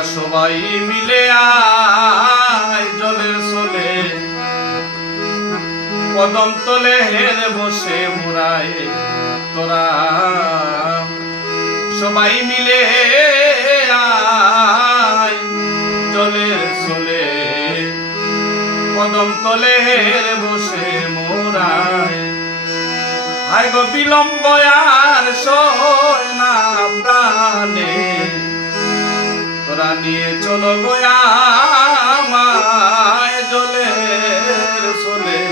তোরা সবাই মিলে আয় জলের চলে কদম তলে হের বসে মোরায় তোরা সবাই মিলে আয় জলের চলে কদম তলে হের বসে মোরায় আয় গো বিলম্ব আর সয় না প্রাণে তোরা নিয়ে চলো গোয়া আমায় জলের চলে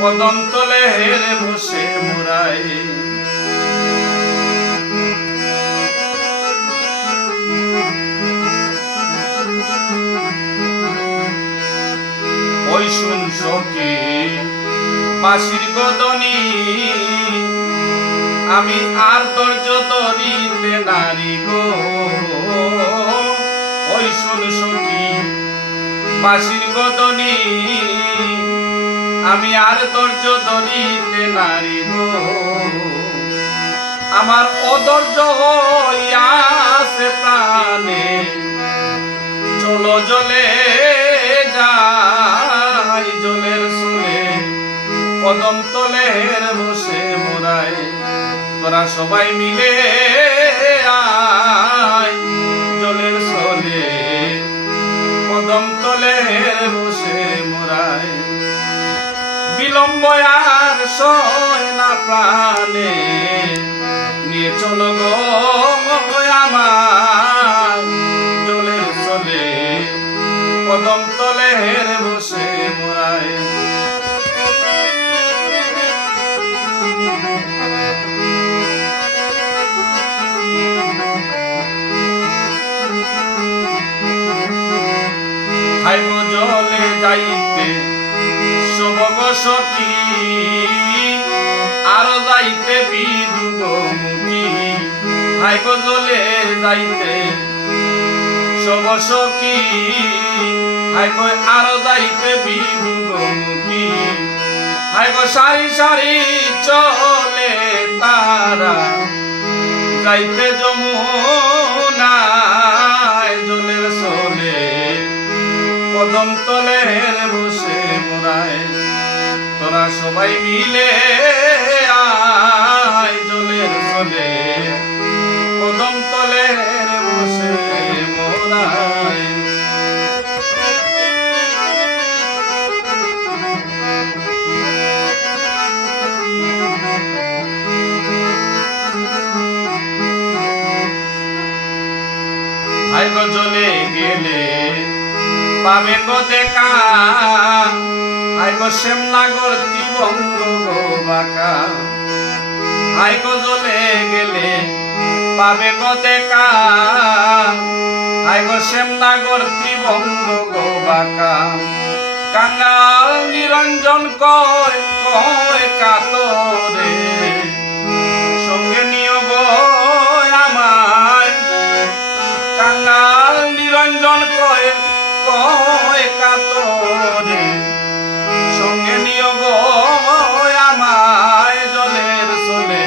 কদম তলে হেরে বসে মোরাই ওই শুন সখী বাঁশির গদনি আমি আর ধৈর্য ধরিতে নারী গো ওই শুন সখী বাঁশির গদনি আমি আর ধৈর্য ধরিতে নারী গো আমার অধৈর্য হইয়াছে প্রাণে চলো জলে যাই জলের চলে কদম তলের বসে মোরায় তোরা সবাই মিলে আয় জলের চলে কদম তলের বসে মোরায় বিলম্ব আর সয় না প্রাণে নিয়ে চলো গো আমার জলের চলে কদম তলের বসে মোরায় হাইব জলে যাইতে সবগ সখী আর যাইতে বিদুগ মুখী হাইব জলে যাইতে সব সখী হাইব আর যাইতে বিদুগ মুখী হাইব সারি সারি চলে তারা যাইতে যমুনায় জলের চলে কদম তলের বসে মোরায় তোরা সবাই মিলে আয় জলের চলে কদম তলের বসে মোরায় আইব জলে গেলে পাবে গো দেখা আইব শ্যামনগর ত্রিভঙ্গ গো বাঁকা আইব জলে গেলে পাবে গো দেখা আইব শ্যামনগর ত্রিভঙ্গ গো বাঁকা কাঙ্গাল নিরঞ্জন কয় কয় কাতরে সঙ্গে নিও গো আমায় কাঙ্গাল নিরঞ্জন কয় কয় কাতরে সঙ্গে নিও গো আমায় জলের চলে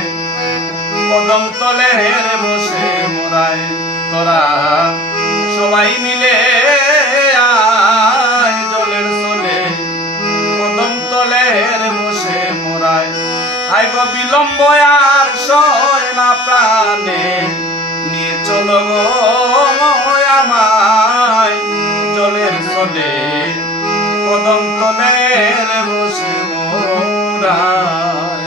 কদম তলের বসে মোরায় তোরা সবাই মিলে আয় জলের চলে কদম তলের বসে মোরায় আইব বিলম্ব আর সয় না প্রাণে নিয়ে চলো গো আমায় জলের চলে কদম তলের বসে মোরায়।